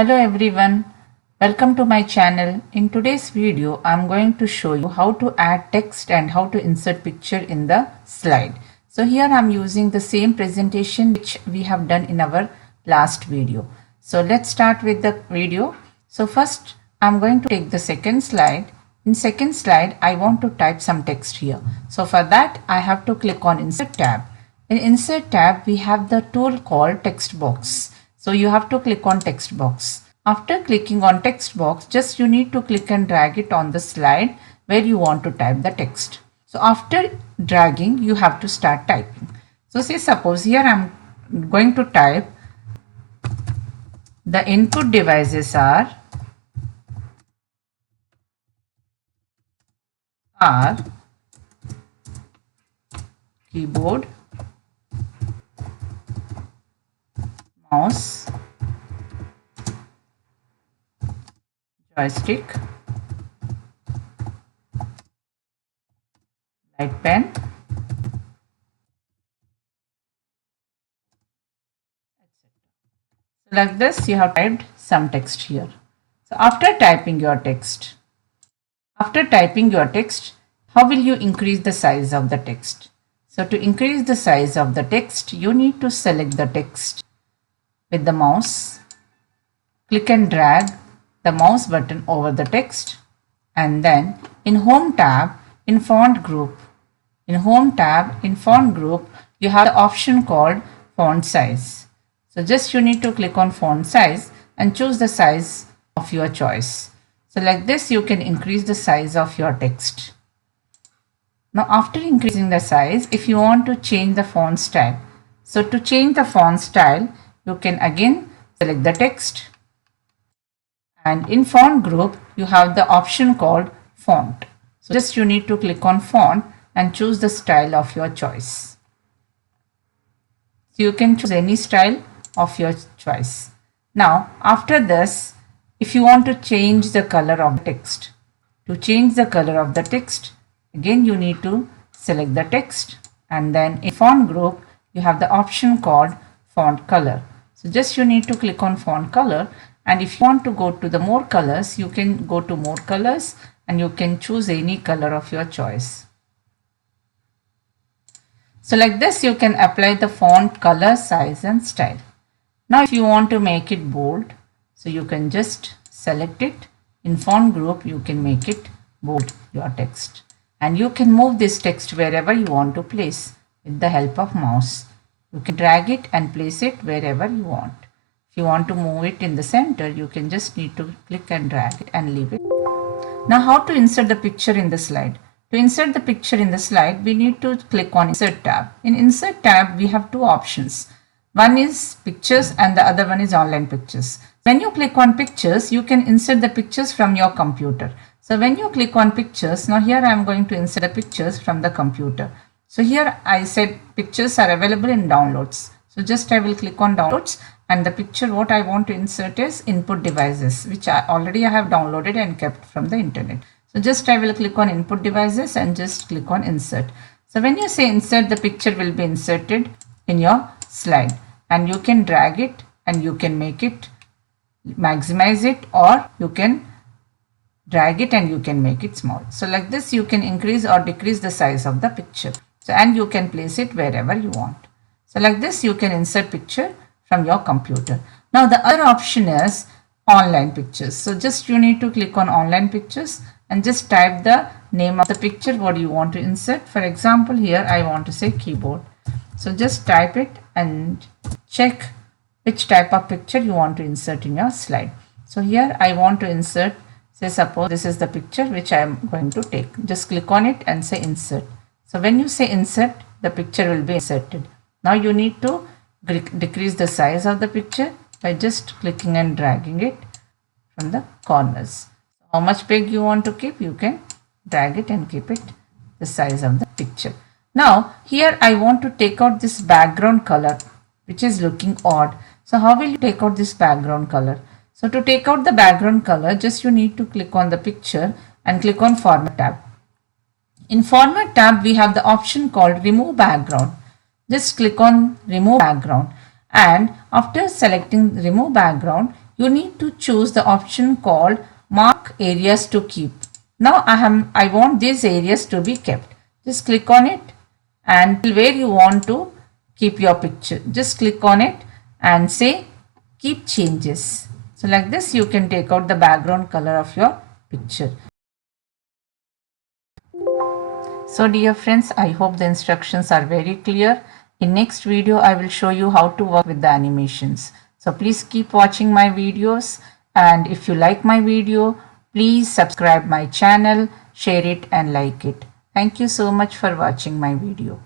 Hello everyone, welcome to my channel. In today's video, I'm going to show you how to add text and how to insert picture in the slide. So here I'm using the same presentation which we have done in our last video. So let's start with the video. So first I'm going to take the second slide. In second slide, I want to type some text here. So for that, I have to click on Insert tab. In Insert tab, we have the tool called Text Box. So you have to click on Text Box. After clicking on Text Box, just you need to click and drag it on the slide where you want to type the text. So after dragging, you have to start typing. So say suppose here I'm going to type the input devices are keyboard, mouse, joystick, light pen, etc. So like this you have typed some text here. So after typing your text, how will you increase the size of the text? So to increase the size of the text, you need to select the text with the mouse, click and drag the mouse button over the text, and then in Home tab, in Font Group, you have the option called Font Size. So just you need to click on Font Size and choose the size of your choice. So like this you can increase the size of your text. Now after increasing the size, if you want to change the font style, so to change the font style, you can again select the text, and in Font Group you have the option called Font. So just you need to click on Font and choose the style of your choice. So you can choose any style of your choice. Now after this, if you want to change the color of the text, to change the color of the text, again you need to select the text, and then in Font Group you have the option called Font Color. So just you need to click on Font Color, and if you want to go to the more colors, you can go to more colors and you can choose any color of your choice. So like this you can apply the font color, size and style. Now if you want to make it bold, so you can just select it. In Font Group you can make it bold, your text, and you can move this text wherever you want to place with the help of mouse. You can drag it and place it wherever you want. If you want to move it in the center, you can just need to click and drag it and leave it. Now how to insert the picture in the slide? To insert the picture in the slide, we need to click on Insert tab. In Insert tab, we have two options. One is Pictures and the other one is Online Pictures. When you click on Pictures, you can insert the pictures from your computer. So when you click on Pictures, now here I am going to insert the pictures from the computer. So here I said pictures are available in downloads. So just I will click on downloads, and the picture what I want to insert is input devices, which I have downloaded and kept from the internet. So just I will click on input devices and just click on insert. So when you say insert, the picture will be inserted in your slide, and you can drag it and you can make it, maximize it, or you can drag it and you can make it small. So like this you can increase or decrease the size of the picture. So and you can place it wherever you want. So like this you can insert picture from your computer. Now the other option is Online Pictures. So just you need to click on Online Pictures and just type the name of the picture what you want to insert. For example, here I want to say keyboard. So just type it and check which type of picture you want to insert in your slide. So here I want to insert, say suppose this is the picture which I am going to take. Just click on it and say insert. So when you say insert, the picture will be inserted. Now you need to decrease the size of the picture by just clicking and dragging it from the corners. How much big you want to keep, you can drag it and keep it the size of the picture. Now here I want to take out this background color which is looking odd. So how will you take out this background color? So to take out the background color, just you need to click on the picture and click on Format tab. In Format tab, we have the option called Remove Background. Just click on Remove Background, and after selecting Remove Background, you need to choose the option called mark areas to keep. Now I want these areas to be kept. Just click on it and where you want to keep your picture. Just click on it and say keep changes. So like this you can take out the background color of your picture. So dear friends, I hope the instructions are very clear. In next video, I will show you how to work with the animations. So please keep watching my videos, and if you like my video, please subscribe my channel, share it and like it. Thank you so much for watching my video.